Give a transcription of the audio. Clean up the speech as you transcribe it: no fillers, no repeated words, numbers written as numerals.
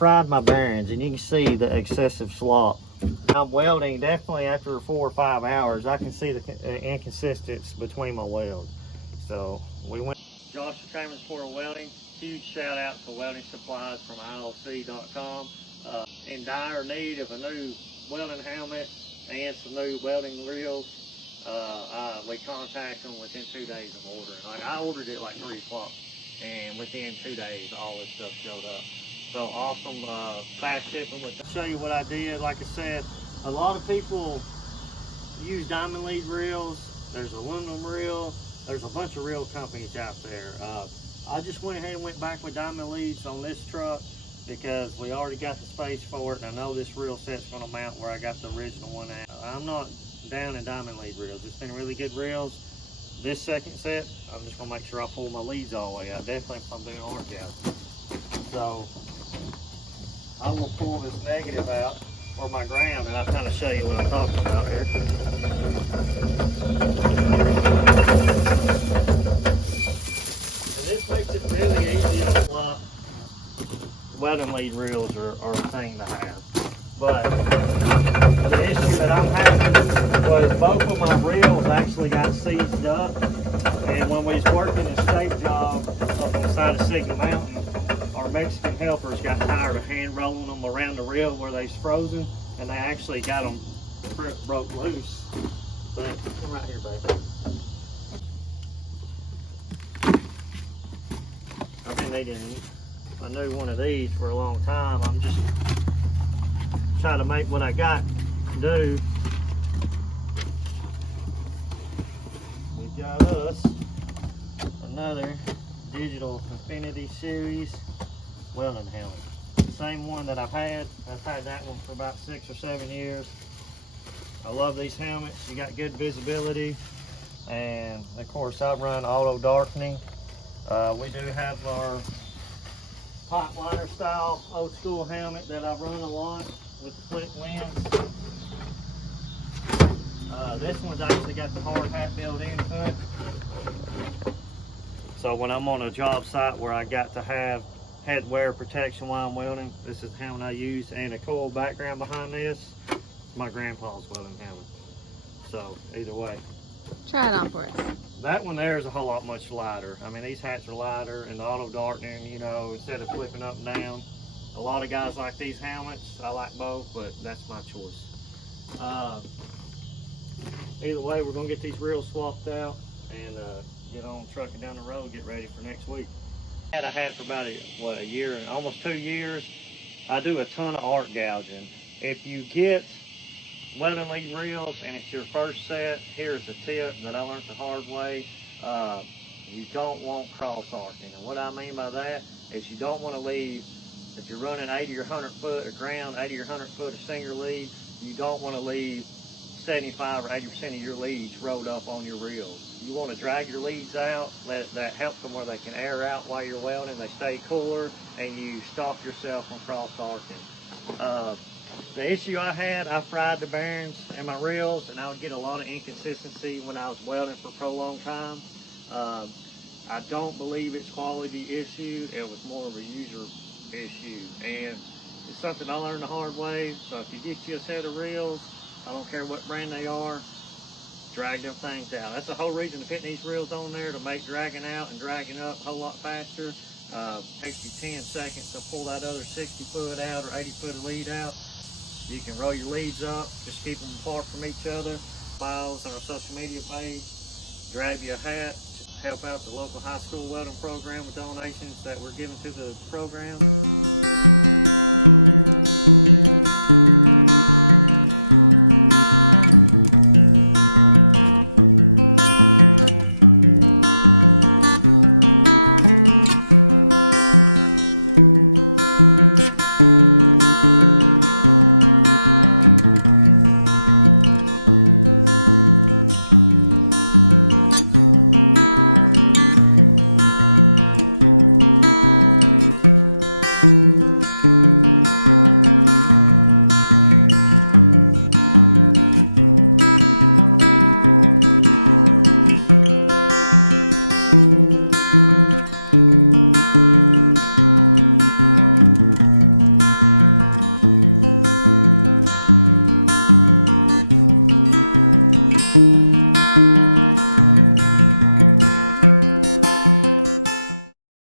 fried my bearings, and you can see the excessive slop. I'm welding definitely after 4 or 5 hours. I can see the inconsistency between my welds. So we went. Josh Kramer's for Welding. Huge shout out to Welding Supplies from IOC.com. In dire need of a new welding helmet and some new welding reels. We contact them within 2 days of ordering. Like, I ordered it like 3 o'clock, and within 2 days all this stuff showed up. So awesome, fast shipping. I'll show you what I did. Like I said, a lot of people use diamond lead reels. There's aluminum reel. There's a bunch of reel companies out there. I just went ahead and went back with diamond leads on this truck because we already got the space for it, and I know this reel set's going to mount where I got the original one at. I'm not down in diamond lead reels. It's been really good reels. This second set, I'm just going to make sure I pull my leads all the way out. Definitely if I'm doing arc gouging. So I will pull this negative out for my ground, and I'll kind of show you what I'm talking about here. And this makes it really easy on the lot. Welding lead reels are a thing to have. But the issue that I'm having was both of my reels actually got seized up. And when we was working a stake job up on the side of Signal Mountain, our Mexican helpers got tired of hand rolling them around the reel where they's frozen, and they actually got them broke loose. But come right here, baby. I've been needing a new one of these for a long time. I'm just trying to make what I got do. We got us another digital Infinity Series welding helmet. Same one that I've had. I've had that one for about 6 or 7 years. I love these helmets. You got good visibility, and of course I run auto darkening. We do have our hot liner style old school helmet that I run a lot with the flip lens. This one's actually got the hard hat built into it. So when I'm on a job site where I got to have headwear protection while I'm welding, this is the helmet I use, and a cool background behind this, my grandpa's welding helmet. So either way. Try it on for us. That one there is a whole lot much lighter. I mean, these hats are lighter, and the auto darkening, you know, instead of flipping up and down. A lot of guys like these helmets. I like both, but that's my choice. Either way, we're gonna get these reels swapped out and get on trucking down the road, get ready for next week. I had for about a year, almost 2 years. I do a ton of arc gouging. If you get welding lead reels and it's your first set, here's a tip that I learned the hard way. You don't want cross arcing. And what I mean by that is you don't want to leave, if you're running 80 or 100 foot of ground, 80 or 100 foot of single lead, you don't want to leave 75 or 80% of your leads rolled up on your reels. You want to drag your leads out, that helps them where they can air out while you're welding, they stay cooler, and you stop yourself from cross arcing. The issue I had, I fried the bearings in my reels, and I would get a lot of inconsistency when I was welding for prolonged time. I don't believe it's quality issue. It was more of a user issue, and it's something I learned the hard way. So if you get you a set of reels, I don't care what brand they are, drag them things out. That's the whole reason to put these reels on there, to make dragging out and dragging up a whole lot faster. Takes you 10 seconds to pull that other 60 foot out or 80 foot of lead out. You can roll your leads up, just keep them apart from each other. Follow us on our social media page. Grab you a hat, help out the local high school welding program with donations that we're giving to the program. Bye.